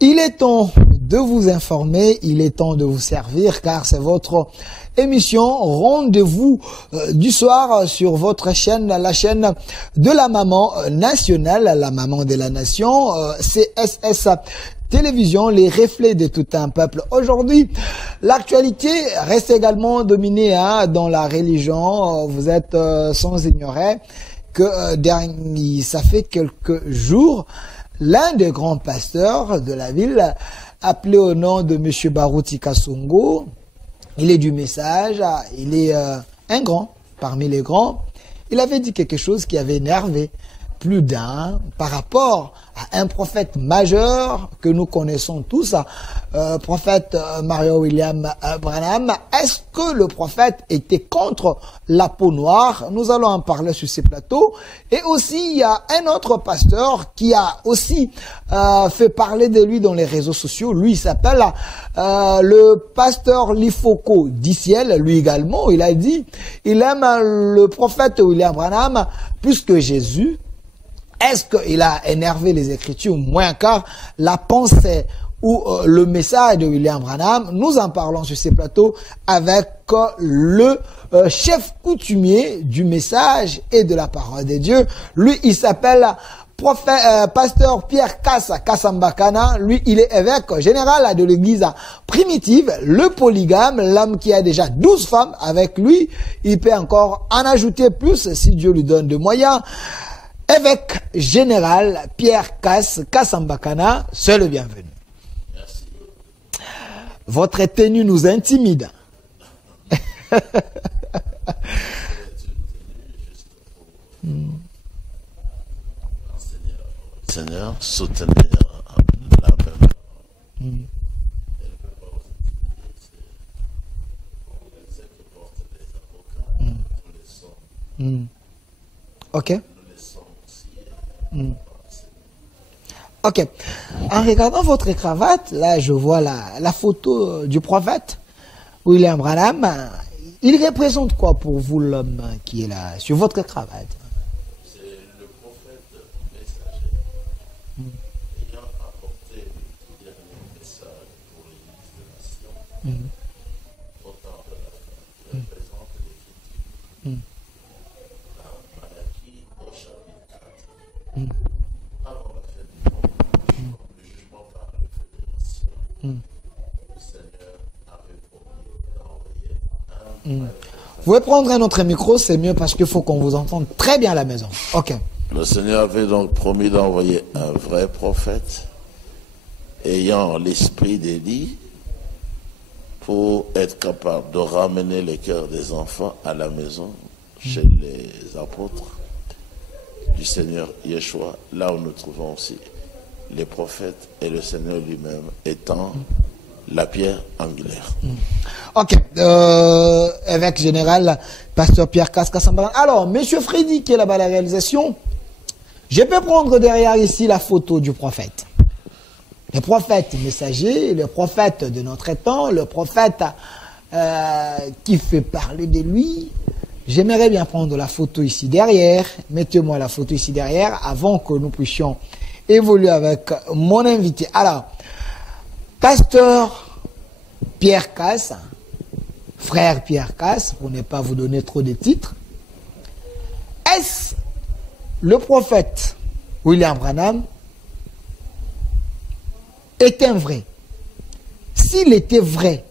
Il est temps de vous informer, il est temps de vous servir, car c'est votre émission Rendez-vous du soir sur votre chaîne, la chaîne de la maman nationale, la maman de la nation, CSS Télévision, les reflets de tout un peuple. Aujourd'hui, l'actualité reste également dominée dans la religion. Vous êtes sans ignorer que ça fait quelques jours, l'un des grands pasteurs de la ville, appelé au nom de M. Baruti Kasongo, il est du message, il est un grand, parmi les grands. Il avait dit quelque chose qui avait énervé plus d'un par rapport à un prophète majeur que nous connaissons tous, prophète Mario William Branham. Est-ce que le prophète était contre la peau noire? Nous allons en parler sur ces plateaux. Et aussi, il y a un autre pasteur qui a aussi fait parler de lui dans les réseaux sociaux. Lui, il s'appelle le pasteur Lifoko Diciel. Lui également, il a dit, il aime le prophète William Branham plus que Jésus. Est-ce qu'il a énervé les Écritures? Moins car la pensée ou le message de William Branham, nous en parlons sur ces plateaux avec le chef coutumier du message et de la parole de Dieu. Lui, il s'appelle pasteur Pierre Kassambakana. Lui, il est évêque général de l'église primitive, le polygame, l'homme qui a déjà 12 femmes avec lui. Il peut encore en ajouter plus si Dieu lui donne des moyens. Évêque général Pierre Kassambakana, c'est le bienvenu. Merci. Votre tenue nous intimide. Seigneur, soutenir la même. Ok. Ok. En regardant votre cravate, là je vois la photo du prophète William Branham. Il représente quoi pour vous, l'homme qui est là sur votre cravate? C'est le prophète messager ayant apporté le dernier message pour l'Église des nations au temps de la fin, qui représente l'Écriture. La Malachie au chapitre 4. Avant la fin du monde, le jugement par la fédération, le Seigneur avait promis d'envoyer un vrai. Vous pouvez prendre un autre micro, c'est mieux parce qu'il faut qu'on vous entende très bien à la maison. Ok. Le Seigneur avait donc promis d'envoyer un vrai prophète ayant l'esprit d'Élie pour être capable de ramener les cœurs des enfants à la maison chez les apôtres du Seigneur Yeshua, là où nous trouvons aussi les prophètes et le Seigneur lui-même étant la pierre angulaire. Ok. Évêque général, pasteur Pierre Kassambakana. Alors, monsieur Freddy qui est là-bas à la réalisation, je peux prendre derrière ici la photo du prophète. Le prophète messager, le prophète de notre temps, le prophète qui fait parler de lui. J'aimerais bien prendre la photo ici derrière. Mettez-moi la photo ici derrière avant que nous puissions évoluer avec mon invité. Alors, pasteur Pierre Kass, frère Pierre Kass, pour ne pas vous donner trop de titres, est-ce le prophète William Branham est un vrai? S'il était vrai,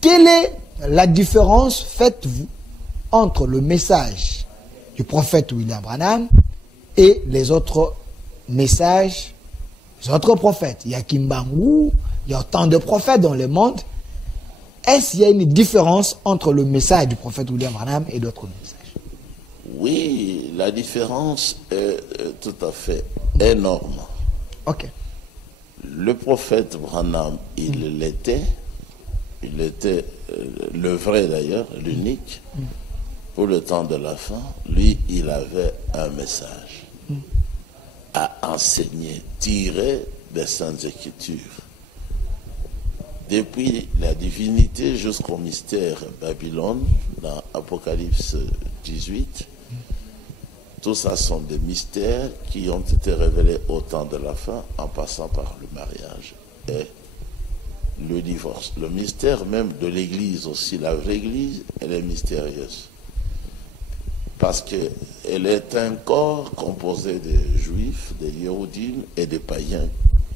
quelle est la différence, faites-vous, entre le message du prophète William Branham et les autres messages, les autres prophètes? Il y a Kimbangu, il y a autant de prophètes dans le monde. Est-ce qu'il y a une différence entre le message du prophète William Branham et d'autres messages? Oui, la différence est tout à fait énorme. Ok. Le prophète Branham, il était le vrai d'ailleurs, l'unique, pour le temps de la fin. Lui, il avait un message à enseigner, tiré des Saintes Écritures. Depuis la divinité jusqu'au mystère Babylone, dans Apocalypse 18, Tout ça sont des mystères qui ont été révélés au temps de la fin, en passant par le mariage et le divorce. Le mystère même de l'Église aussi, la vraie Église, elle est mystérieuse. Parce qu'elle est un corps composé de juifs, de Yéhoudim et de païens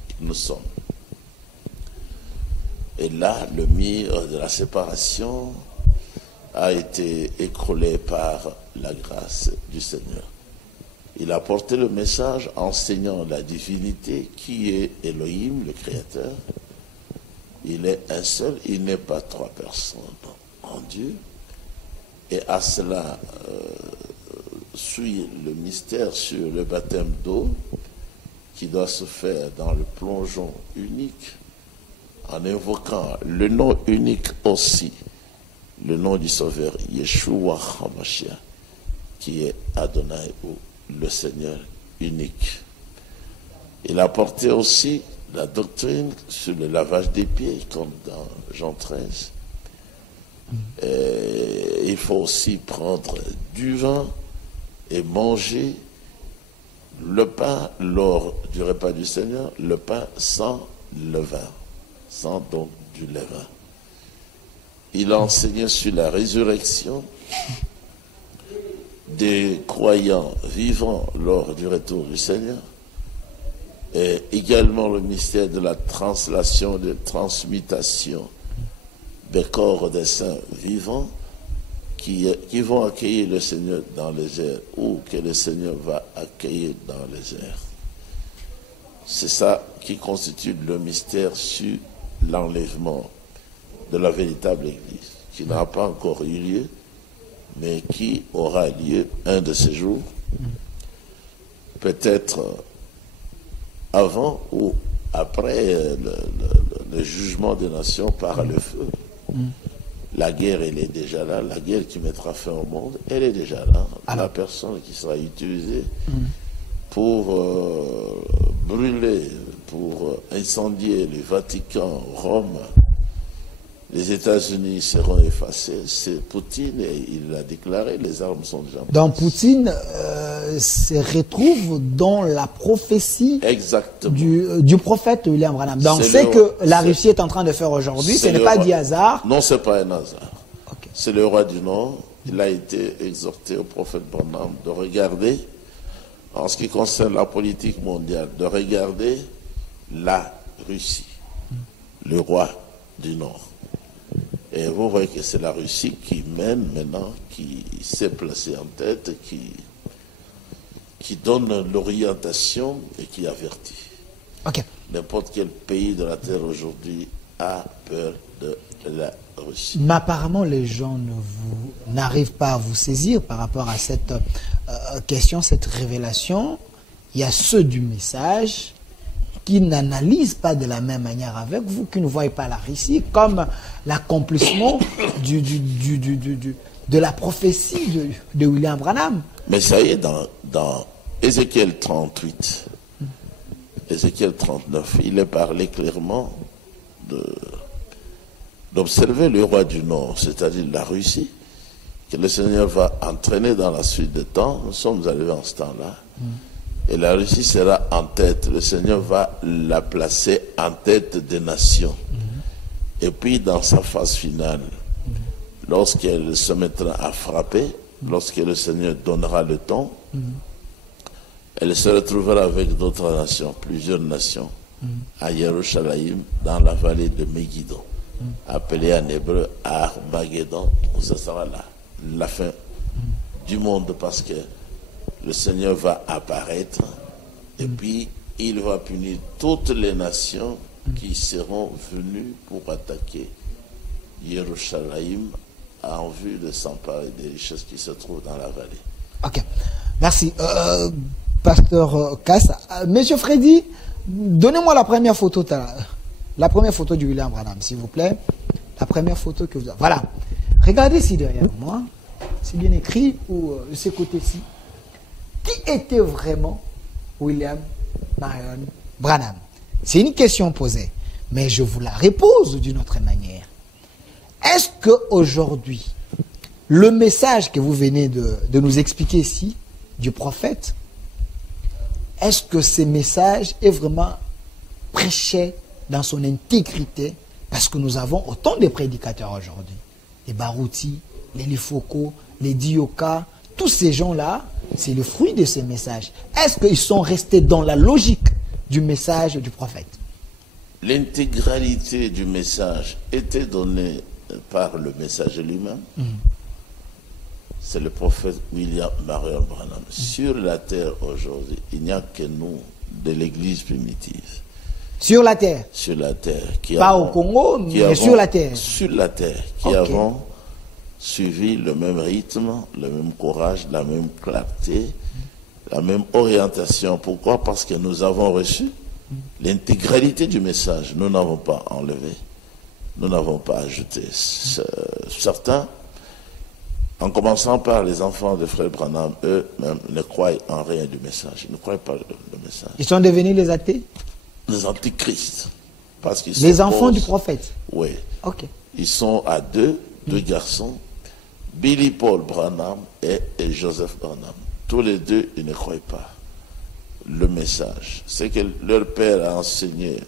que nous sommes. Et là, le mur de la séparation a été écroulé par la grâce du Seigneur. Il a porté le message enseignant la divinité qui est Elohim, le Créateur. Il est un seul, il n'est pas trois personnes en Dieu. Et à cela suit le mystère sur le baptême d'eau qui doit se faire dans le plongeon unique en invoquant le nom unique aussi, le nom du Sauveur Yeshua HaMashiach, qui est Adonai ou le Seigneur unique. Il a porté aussi la doctrine sur le lavage des pieds, comme dans Jean 13. Et il faut aussi prendre du vin et manger le pain lors du repas du Seigneur, le pain sans levain, sans donc du levain. Il a enseigné sur la résurrection des croyants vivants lors du retour du Seigneur, et également le mystère de la translation, de transmutation des corps des saints vivants qui vont accueillir le Seigneur dans les airs, ou que le Seigneur va accueillir dans les airs. C'est ça qui constitue le mystère sur l'enlèvement de la véritable Église, qui n'a pas encore eu lieu, mais qui aura lieu un de ces jours, peut-être avant ou après le jugement des nations par le feu. La guerre, elle est déjà là. La guerre qui mettra fin au monde, elle est déjà là. La personne qui sera utilisée pour brûler, pour incendier le Vatican, Rome, les États-Unis seront effacés. C'est Poutine, et il l'a déclaré, les armes sont déjà... Donc Poutine se retrouve dans la prophétie du prophète William Branham. Donc c'est que la Russie est en train de faire aujourd'hui, ce n'est pas du hasard. Non, ce n'est pas un hasard. Okay. C'est le roi du Nord. Il a été exhorté au prophète Branham de regarder, en ce qui concerne la politique mondiale, de regarder la Russie, le roi du Nord. Et vous voyez que c'est la Russie qui mène maintenant, qui s'est placée en tête, qui donne l'orientation et qui avertit. Okay. N'importe quel pays de la Terre aujourd'hui a peur de la Russie. Mais apparemment, les gens n'arrivent pas à vous saisir par rapport à cette question, cette révélation. Il y a ceux du message qui n'analysent pas de la même manière avec vous, qui ne voient pas la Russie comme l'accomplissement de la prophétie de William Branham. Mais ça y est, dans Ézéchiel 38, Ézéchiel 39, il est parlé clairement d'observer le roi du Nord, c'est-à-dire la Russie, que le Seigneur va entraîner dans la suite des temps. Nous sommes arrivés en ce temps-là. Et la Russie sera en tête. Le Seigneur va la placer en tête des nations. Et puis, dans sa phase finale, lorsqu'elle se mettra à frapper, lorsque le Seigneur donnera le temps, elle se retrouvera avec d'autres nations, plusieurs nations, à Yerushalayim, dans la vallée de Megiddo, appelée en hébreu Armageddon, où ce sera la fin du monde, parce que le Seigneur va apparaître et puis il va punir toutes les nations qui seront venues pour attaquer Yerushalayim en vue de s'emparer des richesses qui se trouvent dans la vallée. Ok, merci. Pasteur Cass. Monsieur Freddy, donnez-moi la première photo du William Branham, s'il vous plaît. La première photo que vous avez. Voilà. Regardez ici derrière moi. C'est bien écrit, ou de ce côté-ci. Qui était vraiment William Marion Branham? C'est une question posée, mais je vous la repose d'une autre manière. Est-ce qu'aujourd'hui, le message que vous venez de nous expliquer ici du prophète, est-ce que ce message est vraiment prêché dans son intégrité? Parce que nous avons autant de prédicateurs aujourd'hui. Les Barouti, les Lifoko, les Dioka, tous ces gens-là, c'est le fruit de ces messages. Est-ce qu'ils sont restés dans la logique du message du prophète? L'intégralité du message était donnée par le messager lui-même. C'est le prophète William Marion Branham. Sur la terre aujourd'hui, il n'y a que nous de l'église primitive. Sur la terre? Sur la terre. Pas au Congo, mais sur la terre. Sur la terre. Qui avons suivi le même rythme, le même courage, la même clarté, la même orientation. Pourquoi? Parce que nous avons reçu l'intégralité du message. Nous n'avons pas enlevé. Nous n'avons pas ajouté. Certains, en commençant par les enfants de Frère Branham, eux-mêmes ne croient en rien du message. Ils ne croient pas le message. Ils sont devenus les athées? Les antichrists. Parce qu'ils les enfants du prophète? Oui. Ok. Ils sont à deux garçons, Billy Paul Branham et Joseph Branham. Tous les deux, ils ne croient pas le message. C'est que leur père a enseigné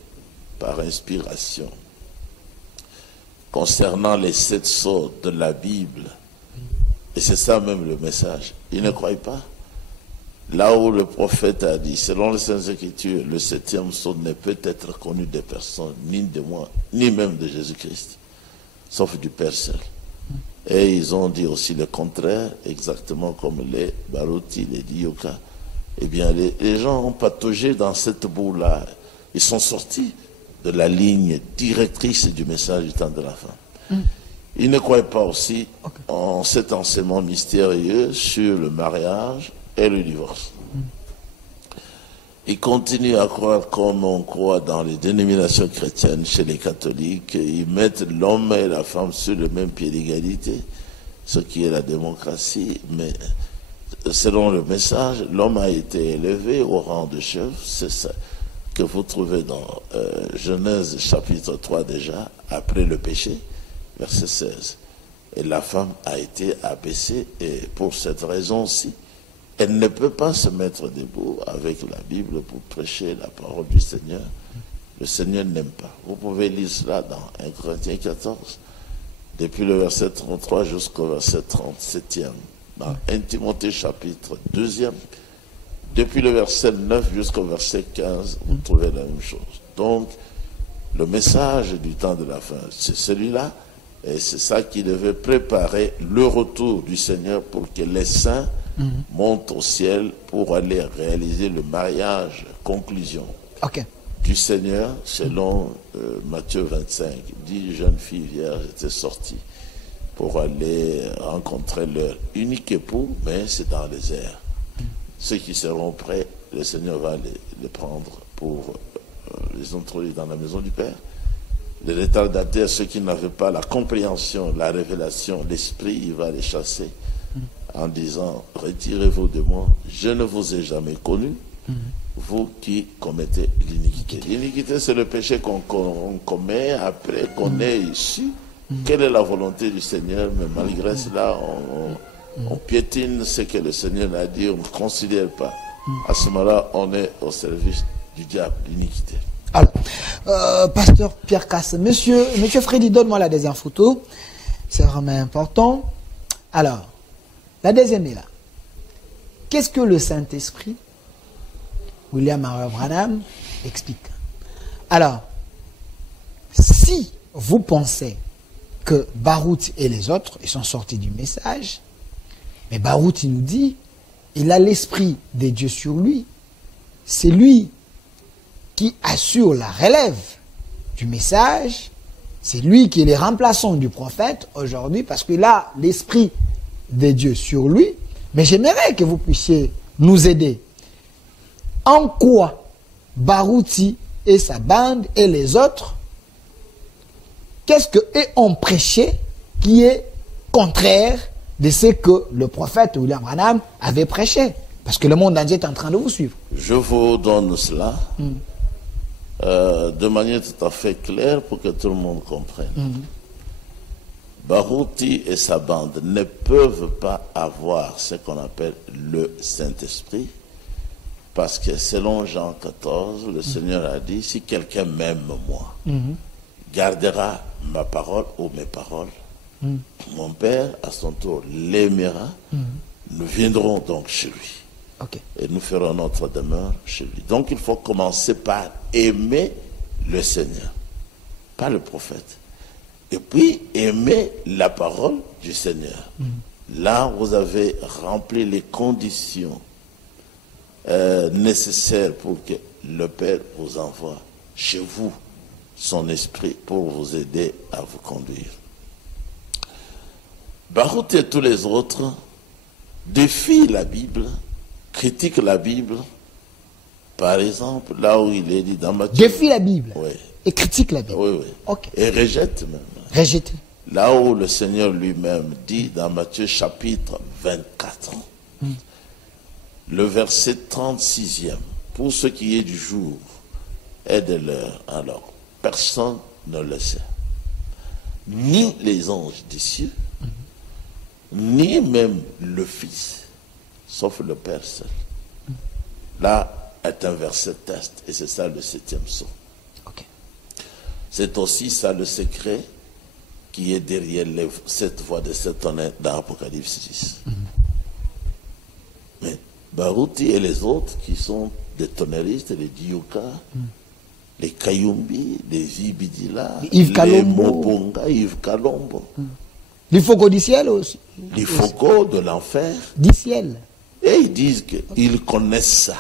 par inspiration concernant les 7 sceaux de la Bible. Et c'est ça même le message. Ils ne croient pas. Là où le prophète a dit, selon les Saintes Écritures, le 7e sceau ne peut être connu de personne, ni de moi, ni même de Jésus-Christ, sauf du Père seul. Et ils ont dit aussi le contraire, exactement comme les Barouti, les Dioka. Eh bien, les gens ont pataugé dans cette boue-là. Ils sont sortis de la ligne directrice du message du temps de la fin. Ils ne croient pas aussi en cet enseignement mystérieux sur le mariage et le divorce. Ils continuent à croire comme on croit dans les dénominations chrétiennes, chez les catholiques. Ils mettent l'homme et la femme sur le même pied d'égalité, ce qui est la démocratie. Mais selon le message, l'homme a été élevé au rang de chef. C'est ça que vous trouvez dans Genèse chapitre 3 déjà, après le péché, verset 16. Et la femme a été abaissée, et pour cette raison aussi, elle ne peut pas se mettre debout avec la Bible pour prêcher la parole du Seigneur. Le Seigneur n'aime pas. Vous pouvez lire cela dans 1 Corinthiens 14, depuis le verset 33 jusqu'au verset 37e. Dans 1 Timothée chapitre 2e, depuis le verset 9 jusqu'au verset 15, vous trouvez la même chose. Donc, le message du temps de la fin, c'est celui-là, et c'est ça qui devait préparer le retour du Seigneur pour que les saints montent au ciel pour aller réaliser le mariage, conclusion du Seigneur, selon Matthieu 25. 10 jeunes filles vierges étaient sorties pour aller rencontrer leur unique époux, mais c'est dans les airs. Ceux qui seront prêts, le Seigneur va les prendre pour les introduire dans la maison du Père. Les retardataires, ceux qui n'avaient pas la compréhension, la révélation, l'esprit, il va les chasser en disant, retirez-vous de moi, je ne vous ai jamais connu, vous qui commettez l'iniquité. L'iniquité, c'est le péché qu'on commet après qu'on ait issu. Quelle est la volonté du Seigneur? Mais malgré cela, on piétine ce que le Seigneur a dit, on ne considère pas. À ce moment-là, on est au service du diable, l'iniquité. Alors, pasteur Pierre Casse, monsieur Freddy, donne-moi la deuxième photo. C'est vraiment important. Alors, la deuxième est là. Qu'est-ce que le Saint-Esprit, William Marion Branham, explique? Alors, si vous pensez que Baruch et les autres, ils sont sortis du message, mais Baruch, il nous dit, il a l'Esprit de Dieu sur lui. C'est lui qui assure la relève du message. C'est lui qui est le remplaçant du prophète aujourd'hui, parce qu'il a l'Esprit de Dieu sur lui. Mais j'aimerais que vous puissiez nous aider. En quoi Baruti et sa bande et les autres, qu'est-ce qu'eux ont prêché qui est contraire de ce que le prophète William Branham avait prêché? Parce que le monde entier est en train de vous suivre. Je vous donne cela de manière tout à fait claire pour que tout le monde comprenne. Baruti et sa bande ne peuvent pas avoir ce qu'on appelle le Saint-Esprit, parce que selon Jean 14, le Seigneur a dit, si quelqu'un m'aime moi, gardera ma parole ou mes paroles, mon Père à son tour l'aimera, nous viendrons donc chez lui. Ok. Et nous ferons notre demeure chez lui. Donc il faut commencer par aimer le Seigneur, pas le prophète. Et puis aimer la parole du Seigneur. Là, vous avez rempli les conditions nécessaires pour que le Père vous envoie chez vous son esprit pour vous aider à vous conduire. Baruti et tous les autres défient la Bible, critiquent la Bible. Par exemple, là où il est dit dans Matthieu. Défie la Bible. Oui. Et critique la Bible. Oui, oui. Ok. Et rejette même. Rejeté. Là où le Seigneur lui-même dit dans Matthieu chapitre 24, le verset 36e, pour ce qui est du jour et de l'heure, alors personne ne le sait, ni les anges des cieux, ni même le Fils, sauf le Père seul. Là est un verset test, et c'est ça le 7e psaume. Ok. C'est aussi ça le secret qui est derrière cette voix de cet honnête dans Apocalypse 10. Mais Baruti et les autres qui sont des tonneristes, les Dioka, les Kayumbi, les Ibidila, Yves les Kalombo. Mobonga, Yves Kalombo, Les faucons du ciel aussi. les Foucault de l'enfer. Du ciel. Et ils disent qu'ils connaissent ça.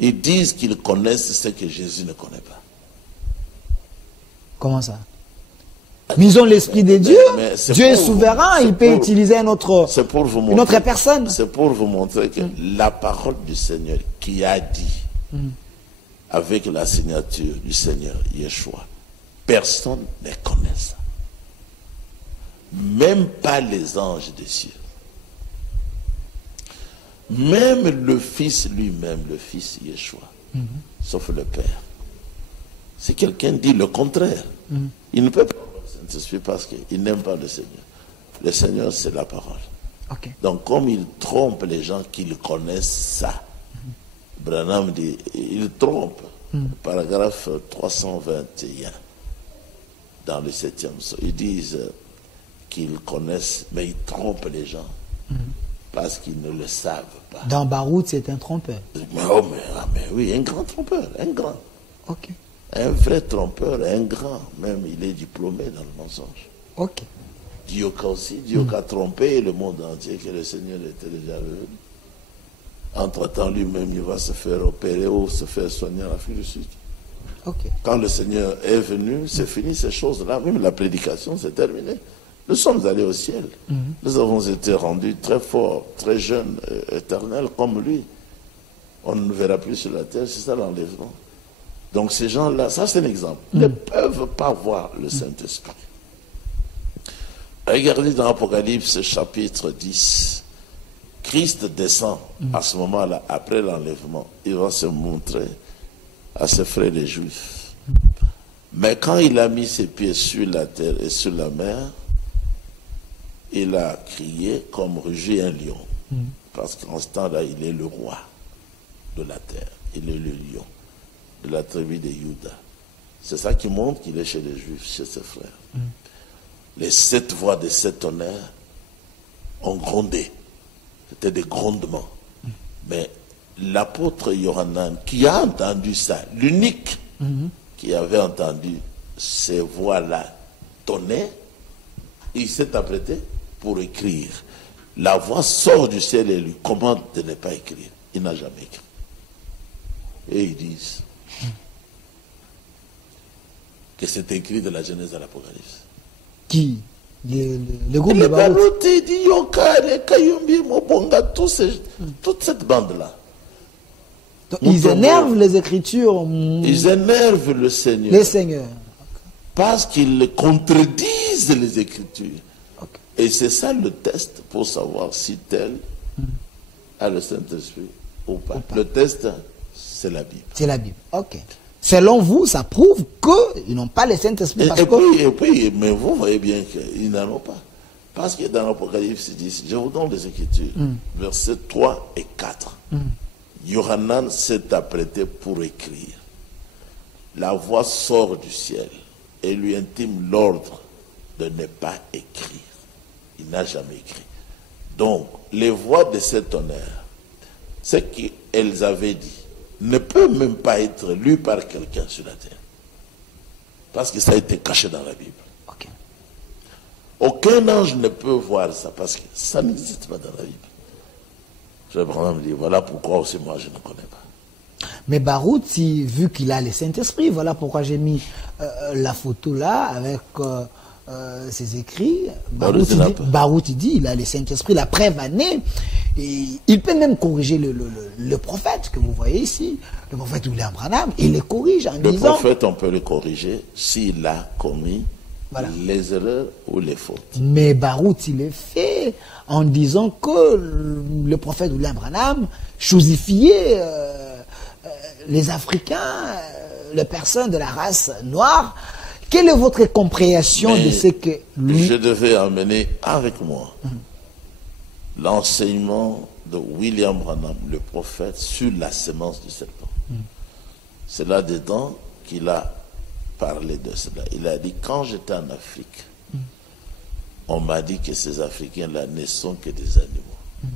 Ils disent qu'ils connaissent ce que Jésus ne connaît pas. Comment ça? Mais ils ont l'esprit de Dieu. mais c'est Dieu est pour- souverain. c'est Il peut pour- utiliser un autre, C'est pour vous une autre montrer, personne. c'est pour vous montrer que la parole du Seigneur qui a dit, avec la signature du Seigneur Yeshua, personne ne connaît ça. Même pas les anges des cieux. Même le Fils lui-même, le Fils Yeshua, sauf le Père. Si quelqu'un dit le contraire, il ne peut pas avoir le Saint-Esprit parce qu'il n'aime pas le Seigneur. Le Seigneur, c'est la parole. Ok. Donc, comme il trompe les gens qui connaissent ça, Branham dit, il trompe. Paragraphe 321, dans le 7e psaume, ils disent qu'ils connaissent, mais ils trompent les gens parce qu'ils ne le savent pas. Dans Barout, c'est un trompeur. Mais oui, un grand trompeur, un grand. Ok. Un vrai trompeur, un grand. Même, il est diplômé dans le mensonge. Ok. Dioka aussi, Dioka a trompé le monde entier que le Seigneur était déjà revenu. Entre-temps, lui-même, il va se faire opérer ou se faire soigner en Afrique du Sud. Ok. Quand le Seigneur est venu, c'est fini ces choses-là. Même la prédication, c'est terminé. Nous sommes allés au ciel. Nous avons été rendus très forts, très jeunes, éternels, comme lui. On ne nous verra plus sur la terre, c'est ça l'enlèvement. Donc ces gens-là, ça c'est un exemple, ne peuvent pas voir le Saint-Esprit. Regardez dans Apocalypse chapitre 10. Christ descend à ce moment-là, après l'enlèvement. Il va se montrer à ses frères les Juifs. Mais quand il a mis ses pieds sur la terre et sur la mer, il a crié comme rugit un lion. Parce qu'en ce temps-là, il est le roi de la terre. Il est le lion de la tribu de Juda. C'est ça qui montre qu'il est chez les Juifs, chez ses frères. Les 7 voix de 7 tonnerres ont grondé. C'était des grondements. Mais l'apôtre Yohanan, qui a entendu ça, l'unique qui avait entendu ces voix-là tonner, il s'est apprêté pour écrire. La voix sort du ciel et lui commande de ne pas écrire. Il n'a jamais écrit. Et ils disent que c'est écrit de la Genèse à l'Apocalypse. Qui? Le groupe de Les Barout. Baruti, Dioka, les Kayumbi, Mobonga, toute cette bande-là. Donc, ils énervent les Écritures. Ils énervent le Seigneur. Les seigneurs. Parce qu'ils contredisent les Écritures. Ok. Et c'est ça le test pour savoir si tel a le Saint-Esprit ou pas. Le test, c'est la Bible. C'est la Bible. Ok. selon vous, ça prouve qu'ils n'ont pas le Saint-Esprit. Et puis, mais vous voyez bien qu'ils n'en ont pas. Parce que dans l'Apocalypse 10, je vous donne les Écritures, versets 3 et 4. Yohanan s'est apprêté pour écrire. La voix sort du ciel et lui intime l'ordre de ne pas écrire. Il n'a jamais écrit. Donc, les voix de cet honneur, ce qu'elles avaient dit, ne peut même pas être lu par quelqu'un sur la terre. Parce que ça a été caché dans la Bible. Okay. Aucun ange ne peut voir ça parce que ça n'existe pas dans la Bible. Je vais me dire, voilà pourquoi aussi moi je ne connais pas. Mais Barouti, vu qu'il a le Saint-Esprit, voilà pourquoi j'ai mis la photo là avec ses écrits. Barouti dit, il a le Saint-Esprit, la preuve en est. Et il peut même corriger le prophète que vous voyez ici, le prophète William Branham, il le corrige en disant... Le prophète, on peut le corriger s'il a commis les erreurs ou les fautes. Mais Barouti le fait en disant que le prophète William Branham chosifiait les Africains, les personnes de la race noire. Quelle est votre compréhension de ce que lui... Je devais emmener avec moi l'enseignement de William Branham, le prophète, sur la semence du serpent. C'est là-dedans qu'il a parlé de cela. Il a dit, quand j'étais en Afrique, on m'a dit que ces Africains-là ne sont que des animaux.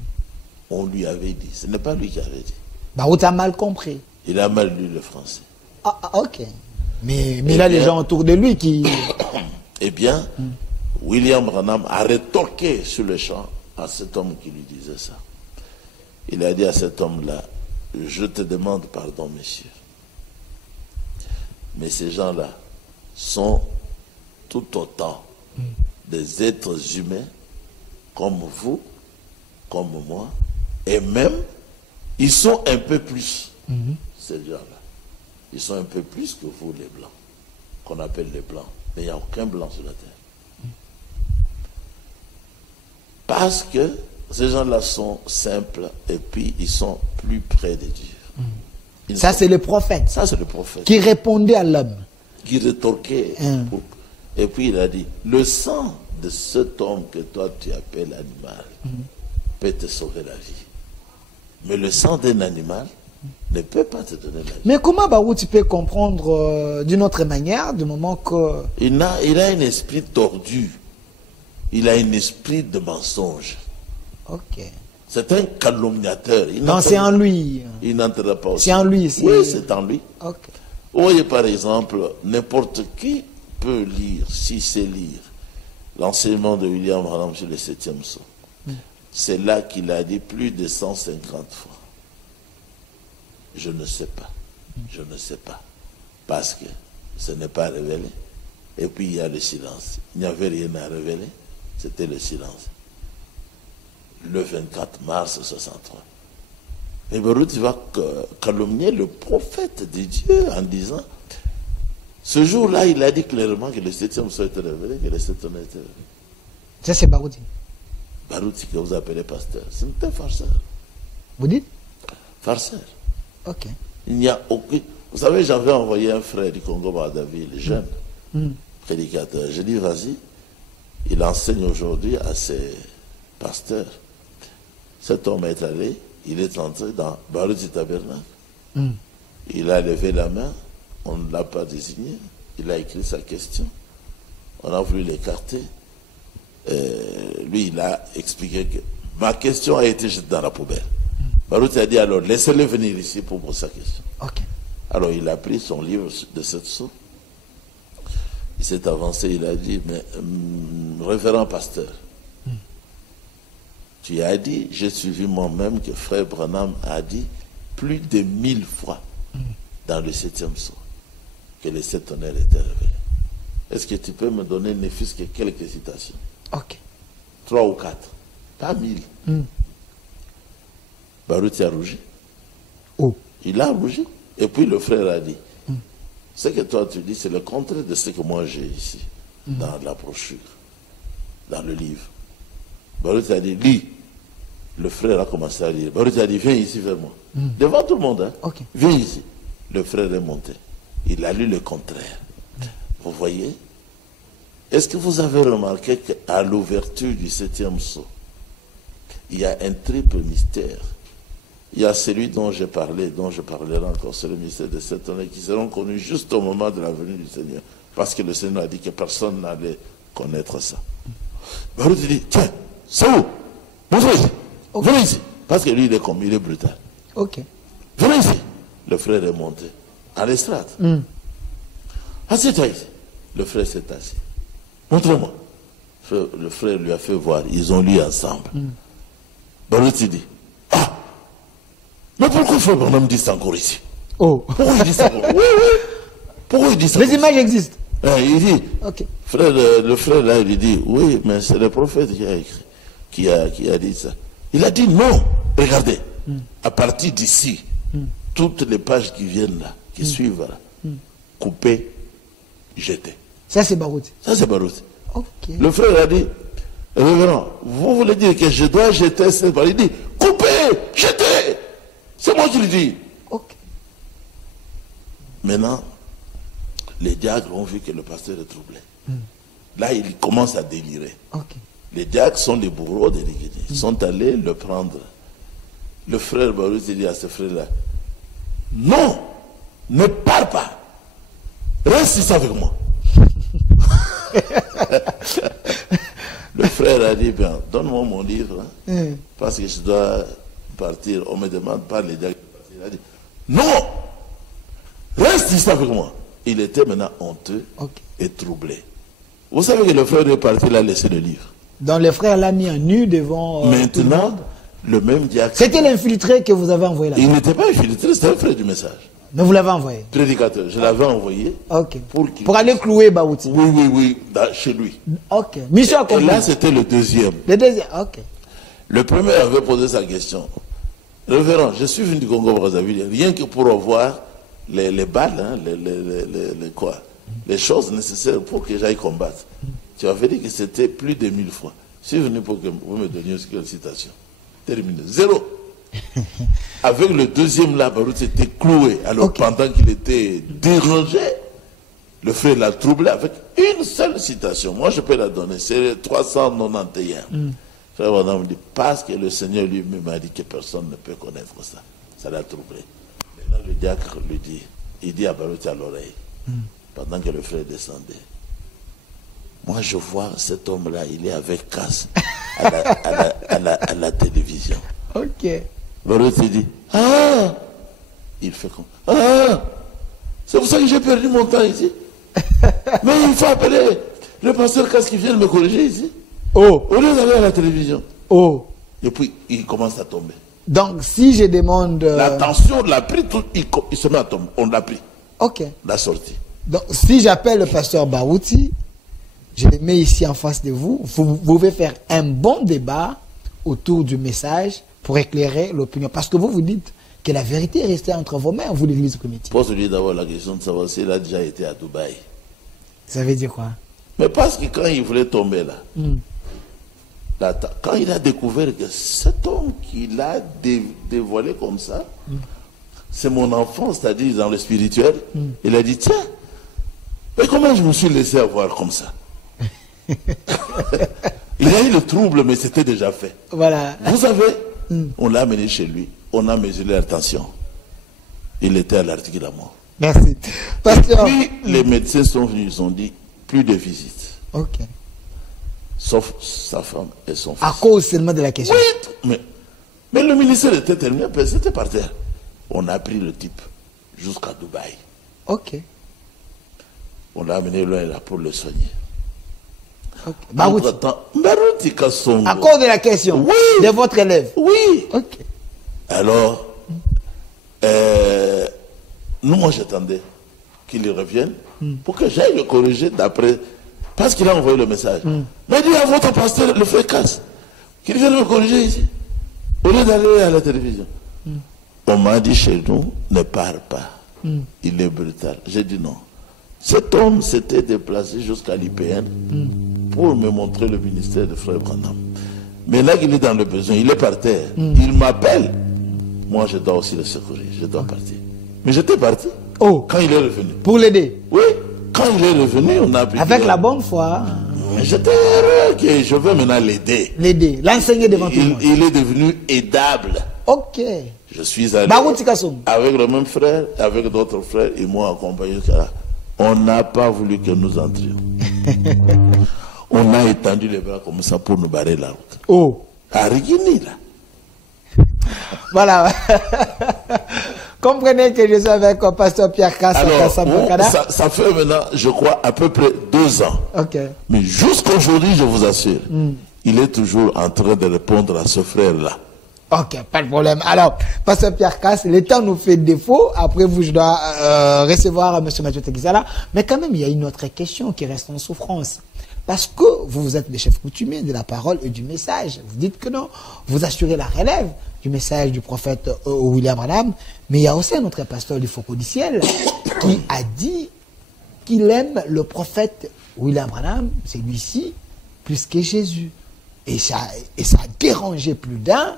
On lui avait dit, ce n'est pas lui qui avait dit. Barouti a mal compris. Il a mal lu le français. Ah, ok. Mais il a les gens autour de lui qui... Eh bien, William Branham a rétorqué sur le champ à cet homme qui lui disait ça. Il a dit à cet homme-là, je te demande pardon, monsieur. Mais ces gens-là sont tout autant des êtres humains comme vous, comme moi, et même, ils sont un peu plus, ces gens-là. Ils sont un peu plus que vous, les Blancs, qu'on appelle les Blancs. Mais il n'y a aucun Blanc sur la terre. Parce que ces gens-là sont simples et puis ils sont plus près de Dieu. Ça, c'est le prophète. Ça, c'est le prophète. Qui répondait à l'homme. Qui rétorquait. Et puis il a dit, le sang de cet homme que toi tu appelles animal peut te sauver la vie. Mais le sang d'un animal ne peut pas te donner la vie. Mais comment Barouti peut comprendre d'une autre manière, du moment que... Il a un esprit tordu. Il a un esprit de mensonge. Ok. C'est un calomniateur. Non, c'est en lui. Il n'entrera pas aussi. C'est en lui. Oui, c'est en lui. Ok. Vous voyez, par exemple, n'importe qui peut lire, si c'est lire, l'enseignement de William Branham sur le 7e psaume. C'est là qu'il a dit plus de 150 fois. Je ne sais pas. Je ne sais pas. Parce que ce n'est pas révélé. Et puis il y a le silence. Il n'y avait rien à révéler. C'était le silence. Le 24 mars 63. Et Barouti va calomnier le prophète de Dieu en disant, ce jour-là, il a dit clairement que le 7e psaume était révélé, que le 7e était révélé. Ça, c'est Barouti. Barouti, que vous appelez pasteur, c'est un farceur. Vous dites? Farceur. Ok. Il n'y a aucun... Vous savez, j'avais envoyé un frère du Congo-Brazzaville, jeune, prédicateur. J'ai dit, vas-y, il enseigne aujourd'hui à ses pasteurs. Cet homme est allé, il est entré dans Barouti Tabernacle. Il a levé la main, on ne l'a pas désigné, il a écrit sa question, on a voulu l'écarter. Lui, il a expliqué que ma question a été jetée dans la poubelle. Barouti a dit alors, laissez-le venir ici pour poser sa question. Okay. Alors, il a pris son livre de 7 sceaux. Il s'est avancé, il a dit, mais révérend pasteur, tu as dit, j'ai suivi moi-même que frère Branham a dit plus de 1000 fois dans le 7e psaume que les 7 tonnerres étaient révélés. Est-ce que tu peux me donner ne fût-ce que quelques citations? Ok. 3 ou 4. Pas 1000. Barouti a rougi. Oh. Il a rougi. Et puis le frère a dit, ce que toi tu dis, c'est le contraire de ce que moi j'ai ici, dans la brochure, dans le livre. Barouti a dit, lis. Le frère a commencé à lire. Barouti a dit, viens ici vers moi. Devant tout le monde. Hein? Okay. Viens ici. Le frère est monté. Il a lu le contraire. Vous voyez? Est-ce que vous avez remarqué qu'à l'ouverture du 7e sceau, il y a un triple mystère? Il y a celui dont j'ai parlé, dont je parlerai encore, c'est le mystère de cette année, qui seront connus juste au moment de la venue du Seigneur. Parce que le Seigneur a dit que personne n'allait connaître ça. Baruch dit, tiens, c'est où? Montrez ici. Okay. Venez ici. Parce que lui, il est brutal. Ok. Venez ici. Le frère est monté à l'estrade. Assieds-toi ici. Le frère s'est assis. Montre-moi. Le frère lui a fait voir. Ils ont lu ensemble. Baruch dit, ah, mais pourquoi frère Branham dit ça encore ici? Oh. Pourquoi il dit ça encore? Oui, oui. Pourquoi il dit ça? Les images existent. Il dit, okay. Le frère là, il lui dit, oui, mais c'est le prophète qui a écrit, qui a dit ça. Il a dit non. Regardez, à partir d'ici, toutes les pages qui viennent là, qui suivent là, couper, jeter. Ça c'est Baruch. Ça c'est Baruch. Okay. Le frère a dit, révérend, vous voulez dire que je dois jeter cette parole? Il dit, coupez, jetez. C'est moi qui le dis. Okay. Maintenant, les diacres ont vu que le pasteur est troublé. Là, il commence à délirer. Okay. Les diacres sont les bourreaux de l'église. Ils sont allés le prendre. Le frère Baruch dit à ce frère-là, non, ne pars pas. Reste ici avec moi. Le frère a dit, bien, donne-moi mon livre, hein, parce que je dois partir. On me demande pas les diacres. Il a dit, non, reste ici avec moi. Il était maintenant honteux et troublé. Vous savez que le frère est parti, il a laissé le livre. Donc le frère l'a mis en nu devant maintenant, le même diacre. C'était l'infiltré que vous avez envoyé là. Il n'était pas infiltré, c'était un frère du message. Mais vous l'avez envoyé? Prédicateur, je l'avais envoyé. Pour aller clouer Baruch. Oui, chez lui. Ok. Mission accomplie. Et là, c'était le deuxième. Le deuxième, ok. Le premier avait posé sa question. Révérend, je suis venu du Congo-Brazzaville, rien que pour avoir les balles, hein, les choses nécessaires pour que j'aille combattre. Tu avais dit que c'était plus de 1000 fois. Je suis venu pour que vous me donniez une citation. Terminé. 0. Avec le deuxième là, Baruch était cloué. Alors pendant qu'il était dérangé, le frère l'a troublé avec une seule citation. Moi je peux la donner. C'est 391. Frère Branham dit, parce que le Seigneur lui-même a dit que personne ne peut connaître ça. Ça l'a troublé. Maintenant le diacre lui dit, il dit à Baruch à l'oreille, pendant que le frère descendait, moi je vois cet homme-là, il est avec casse à la télévision. Ok. Baruch dit, ah, il fait comme, ah, c'est pour ça que j'ai perdu mon temps ici. Mais il faut appeler le pasteur Casse qui vient me corriger ici. Oh. Au lieu d'aller à la télévision. Oh. Et puis il commence à tomber. Donc si je demande... La tension l'a pris, il se met à tomber. On l'a pris. Ok. La sortie. Donc si j'appelle le pasteur Baruch, je le mets ici en face de vous, vous pouvez faire un bon débat autour du message pour éclairer l'opinion. Parce que vous dites que la vérité est restée entre vos mains, vous l'église primitive. Pose-lui d'abord la question de savoir s'il a déjà été à Dubaï. Ça veut dire quoi? Mais parce que quand il voulait tomber là, quand il a découvert que cet homme qu'il a dévoilé comme ça, c'est mon enfant, c'est-à-dire dans le spirituel, il a dit, tiens, mais comment je me suis laissé avoir comme ça? Il a eu le trouble, mais c'était déjà fait. Voilà. Vous savez, on l'a amené chez lui, on a mesuré la tension. Il était à l'article de la mort. Merci. Pasteur. Puis les médecins sont venus, ils ont dit, plus de visites. Ok. Sauf sa femme et son fils. À cause seulement de la question. Oui, mais le ministère était terminé, c'était par terre. On a pris le type jusqu'à Dubaï. Ok. On l'a amené loin là pour le soigner. Okay. Entre-temps, à cause de la question de votre élève. Oui. Ok. Alors, moi j'attendais qu'il revienne pour que j'aille le corriger d'après. Parce qu'il a envoyé le message. Mais dis à votre pasteur, le frère Casse, qu'il vienne me corriger ici. Au lieu d'aller à la télévision. On m'a dit chez nous, ne pars pas. Il est brutal. J'ai dit non. Cet homme s'était déplacé jusqu'à l'IPN pour me montrer le ministère de Frère Branham. Mais là qu'il est dans le besoin, il est par terre. Il m'appelle. Moi, je dois aussi le secourir. Je dois partir. Mais j'étais parti. Oh, Quand il est revenu. pour l'aider. Oui, quand il est revenu, on a pu Avec dire, la bonne foi, mais j'étais heureux que je veux maintenant l'aider. l'aider, l'enseigner devant tout le monde. Il est devenu aidable. Ok. Je suis allé Barouti Kassoum. avec le même frère, avec d'autres frères, ils m'ont accompagné. On n'a pas voulu que nous entrions. On a étendu les bras comme ça pour nous barrer la route. Oh. À Rigini, là. Voilà. Comprenez que je suis avec Pasteur Pierre Kass à Alors, Kassambakada. ça fait maintenant, je crois, à peu près 2 ans. Ok. Mais jusqu'aujourd'hui, je vous assure, il est toujours en train de répondre à ce frère-là. Ok, pas de problème. Alors, Pasteur Pierre Kass, le temps nous fait défaut. Après vous, je dois recevoir M. Mathieu Teguizala. Mais quand même, il y a une autre question qui reste en souffrance. Parce que vous êtes le chef coutumier de la parole et du message. Vous dites que non. Vous assurez la relève du message du prophète William Branham. Mais il y a aussi un autre pasteur du Faucon du Ciel qui a dit qu'il aime le prophète William Branham, celui-ci, plus que Jésus. Et ça a dérangé plus d'un.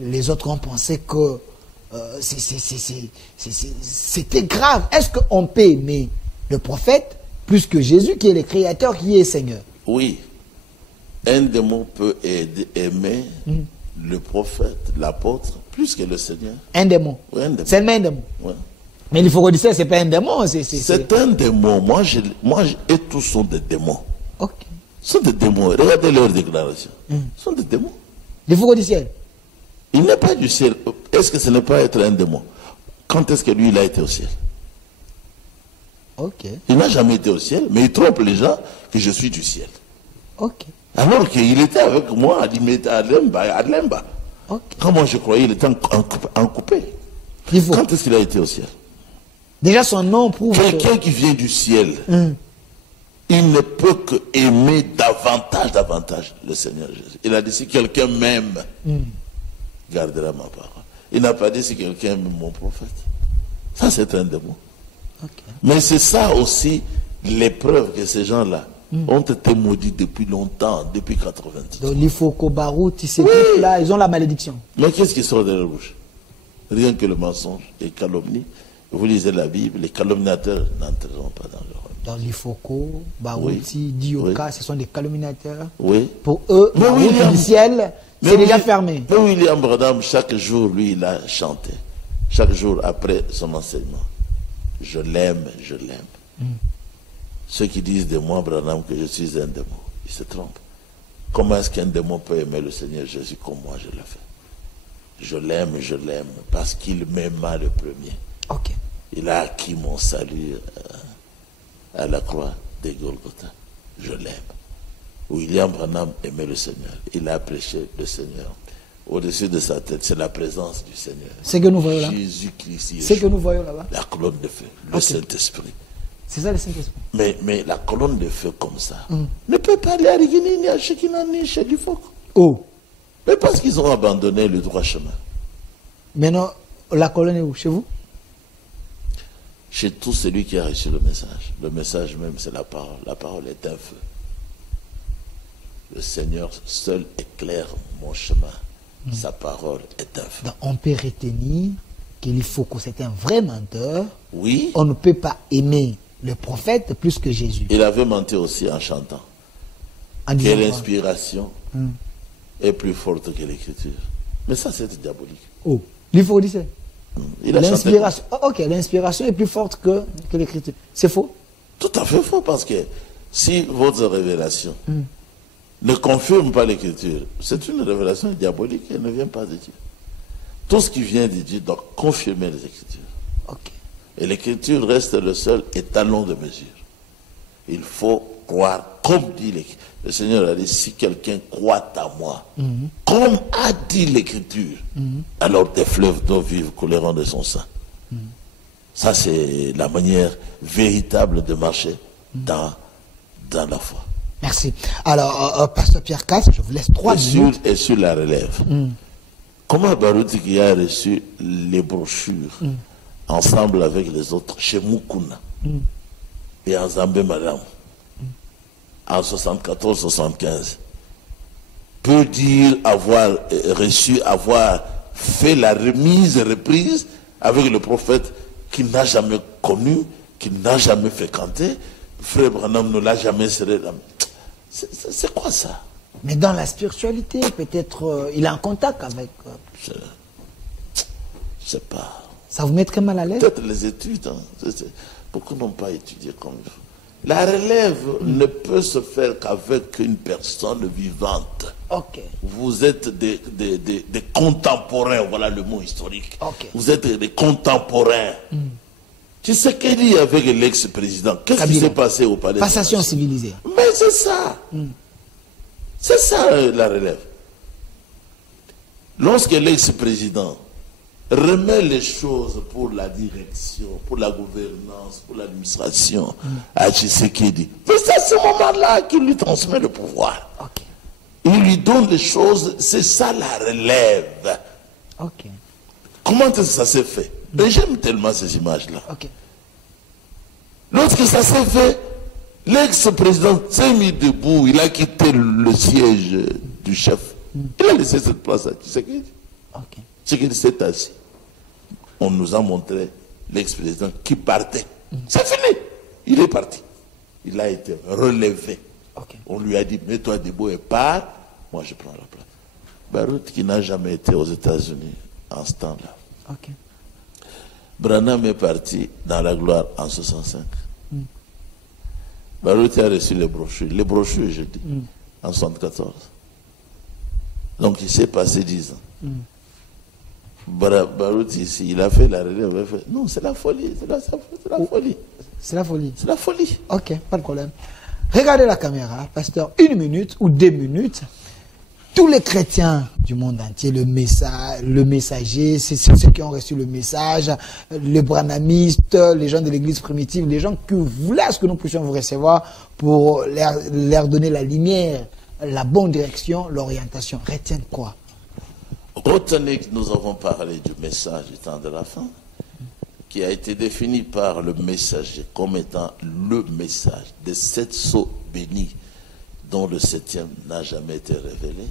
Les autres ont pensé que c'était grave. Est-ce qu'on peut aimer le prophète plus que Jésus, qui est le créateur, qui est Seigneur? Oui. Un démon peut aimer le prophète, l'apôtre, plus que le Seigneur. Un démon. Oui, un démon. Seulement un démon. Ouais. Mais il faut redire, c'est pas un démon. C'est un démon. Et tous sont des démons. Ok. Ce sont des démons. Regardez leurs déclarations. Ce sont des démons. Le Faucon du Ciel. Il n'est pas du ciel. Est-ce que ce n'est pas être un démon? Quand est-ce que lui, il a été au ciel? Ok. Il n'a jamais été au ciel, mais il trompe les gens que je suis du ciel. Ok. Alors qu'il était avec moi à Lemba. Ok. Quand moi je croyais qu'il était en coupé. Il faut. Quand est-ce qu'il a été au ciel? Déjà, son nom prouve que... Quelqu'un qui vient du ciel, il ne peut que aimer davantage le Seigneur Jésus. Il a dit, si quelqu'un m'aime, gardera ma parole. Il n'a pas dit, si quelqu'un aime mon prophète. Ça, c'est un démon. Ok. Mais c'est ça aussi l'épreuve que ces gens-là ont été maudits depuis longtemps, depuis 90. Donc, il faut qu'au Barout, ces Oui. là, ils ont la malédiction. Mais qu'est-ce qui sort de leur bouche? Rien que le mensonge et calomnie. Vous lisez la Bible, les calomniateurs n'entreront pas dans le royaume. Dans l'Ifoko, Barouti, Dioka, ce sont des calomniateurs. Oui. Pour eux, Mais la route William- du ciel, c'est déjà fermé. Mais William Branham, chaque jour, lui, il a chanté. Chaque jour après son enseignement. Je l'aime, je l'aime. Ceux qui disent de moi, Branham, que je suis un démon, ils se trompent. Comment est-ce qu'un démon peut aimer le Seigneur Jésus comme moi je l'ai fait? Je l'aime, parce qu'il m'aima le premier. Ok. Il a acquis mon salut à la croix de Golgotha. Je l'aime. William Branham aimait le Seigneur. Il a prêché le Seigneur. Au-dessus de sa tête, c'est la présence du Seigneur. C'est que nous voyons là. Jésus-Christ. C'est que nous voyons là-bas. La colonne de feu, le Ok. Saint-Esprit. C'est ça le Saint-Esprit. Mais la colonne de feu comme ça ne peut pas aller à Rigini, ni à Shekina, ni chez Dufoc. Oh. Mais parce qu'ils ont abandonné le droit chemin. Maintenant, la colonne est où? Chez vous? Chez tout celui qui a reçu le message. Le message même, c'est la parole. La parole est un feu. Le Seigneur seul éclaire mon chemin. Sa parole est un feu. Donc, on peut retenir qu'il faut que c'est un vrai menteur. Oui, On ne peut pas aimer le prophète plus que Jésus. il avait menti aussi en chantant. En disant Que quoi? l'inspiration est plus forte que l'écriture. Mais ça, c'est diabolique. Oh. Il faut dire ça. Il a chanté. L'inspiration. Oh, ok, l'inspiration est plus forte que l'écriture. C'est faux? Tout à fait faux, parce que si votre révélation ne confirme pas l'écriture, c'est une révélation diabolique, elle ne vient pas de Dieu. Tout ce qui vient de Dieu doit confirmer les écritures. Ok. Et l'écriture reste le seul étalon de mesure. Il faut croire, comme dit l'écriture. Le Seigneur a dit, si quelqu'un croit à moi, comme a dit l'écriture, alors des fleuves d'eau vive couleront de son sein. Ça, c'est la manière véritable de marcher dans la foi. Merci. Alors, Pasteur Pierre Kass, je vous laisse 3 minutes. Et sur la relève. Comment Barouti qui a reçu les brochures ensemble avec les autres chez Mukuna et en Zambé Madame en 74-75 peut dire avoir reçu, avoir fait la remise et reprise avec le prophète qu'il n'a jamais connu, qu'il n'a jamais fréquenté. Frère Branham ne l'a jamais serré. C'est quoi ça? Mais dans la spiritualité, peut-être il est en contact avec... Je sais pas. Ça vous mettrait mal à l'aise? Peut-être les études. Hein. Beaucoup n'ont pas étudié comme il faut. La relève ne peut se faire qu'avec une personne vivante. Ok. Vous êtes des contemporains, voilà le mot historique. Ok. Vous êtes des contemporains. Tu sais qu'il dit avec l'ex-président, qu'est-ce qui s'est passé au palais? Passation civilisée. Mais c'est ça. C'est ça la relève. Lorsque l'ex-président remet les choses pour la direction, pour la gouvernance, pour l'administration à Tshisekedi, c'est à ce moment-là qu'il lui transmet le pouvoir. Ok. Il lui donne les choses, c'est ça la relève. Ok. Comment est-ce que ça s'est fait? Et j'aime tellement ces images-là. Ok. Lorsque ça s'est fait, l'ex-président s'est mis debout, il a quitté le siège du chef. Il a laissé cette place à Tshisekedi. Ok. Tshisekedi s'est assis. On nous a montré l'ex-président qui partait. C'est fini. Il est parti. Il a été relevé. Ok. On lui a dit, mets-toi debout et pars. Moi, je prends la place. Baruch, qui n'a jamais été aux États-Unis en ce temps-là. Ok. Branham est parti dans la gloire en 65. Baruch a reçu les brochures, je dis, en 74. Donc il s'est passé 10 ans. Baruch ici, il a fait la relève. Non, c'est la folie, c'est la folie. C'est la folie. C'est la folie. Ok, pas de problème. Regardez la caméra, pasteur, 1 minute ou 2 minutes. Tous les chrétiens du monde entier, le messager, c'est ceux qui ont reçu le message, les branhamistes, les gens de l'église primitive, les gens qui voulaient à ce que nous puissions vous recevoir pour leur donner la lumière, la bonne direction, l'orientation. Retiennent quoi? Retenez que nous avons parlé du message du temps de la fin, qui a été défini par le messager comme étant le message des 7 sceaux bénis, dont le 7e n'a jamais été révélé,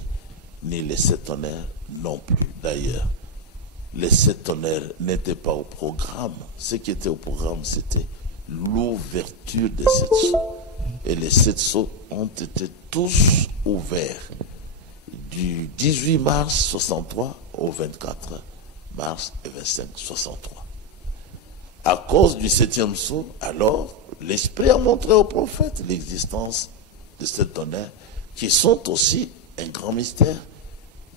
ni les 7 tonnerres non plus. D'ailleurs, les 7 tonnerres n'étaient pas au programme. Ce qui était au programme, c'était l'ouverture des 7 sceaux. Et les 7 sceaux ont été tous ouverts du 18 mars 63 au 24 mars et 25 63. À cause du 7e sceau, alors, l'Esprit a montré au prophète l'existence de ces tonnerres qui sont aussi un grand mystère,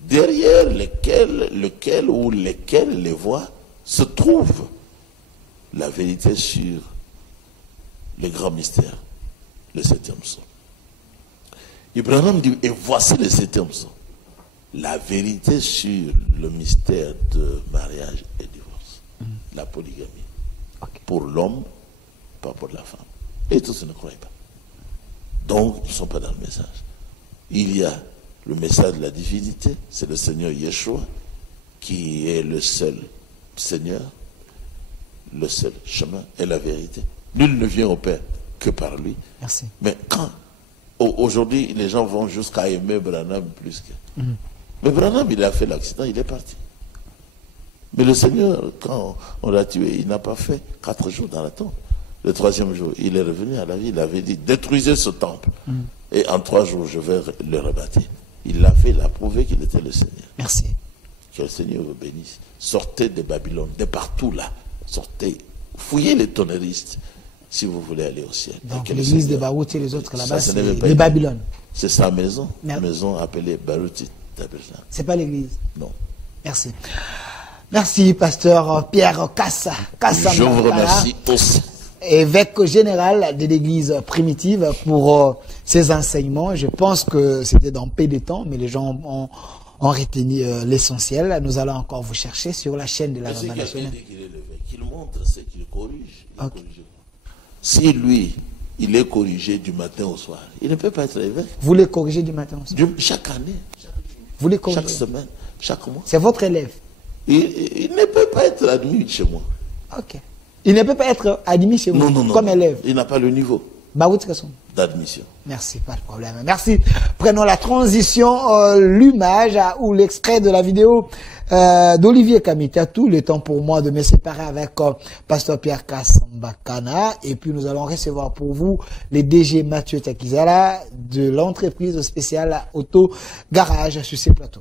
derrière lesquels les voix se trouvent la vérité sur les grands mystères, le 7e sceau. Ibrahim dit, et voici le 7e sceau, la vérité sur le mystère de mariage et divorce, la polygamie, pour l'homme, pas pour la femme. Et tous ne croient pas. Donc, ils ne sont pas dans le message. Il y a le message de la divinité, c'est le Seigneur Yeshua, qui est le seul Seigneur, le seul chemin et la vérité. Nul ne vient au Père que par lui. Merci. Mais quand, aujourd'hui, les gens vont jusqu'à aimer Branham plus que... Mais Branham, il a fait l'accident, il est parti. Mais le Seigneur, quand on l'a tué, il n'a pas fait 4 jours dans la tombe. Le 3e jour, il est revenu à la vie, il avait dit, détruisez ce temple. Et en 3 jours, je vais le rebâtir. Il l'a fait, il a prouvé qu'il était le Seigneur. Merci. Que le Seigneur vous bénisse. Sortez de Babylone, de partout là. Sortez, fouillez les tonneristes, si vous voulez aller au ciel. Donc l'église de Baruch et les autres là-bas, Ça, c'est de Babylone. C'est sa maison, Merci. maison appelée Baruch Tabernacle. C'est pas l'église. Non. Merci. Merci, pasteur Pierre Kassa. Je vous remercie aussi. Évêque général de l'église primitive, pour ces enseignements. Je pense que c'était dans peu de temps, mais les gens ont retenu l'essentiel. Nous allons encore vous chercher sur la chaîne de la Rabbin nationale. Qu'il montre ce qu'il corrige. Si lui, il est corrigé du matin au soir, il ne peut pas être évêque. Vous les corrigez du matin au soir? Chaque année, vous les corrigez? chaque semaine, chaque mois. C'est votre élève? Il ne peut pas être admis chez moi. Ok. Il ne peut pas être admis chez vous comme élève? Il n'a pas le niveau d'admission. Merci, pas de problème. Merci. Prenons la transition, l'image ou l'extrait de la vidéo d'Olivier Kamita. Tout le temps pour moi de me séparer avec Pasteur Pierre Kassambakana. Et puis nous allons recevoir pour vous les DG Mathieu Takizala de l'entreprise spéciale Auto Garage sur ces plateaux.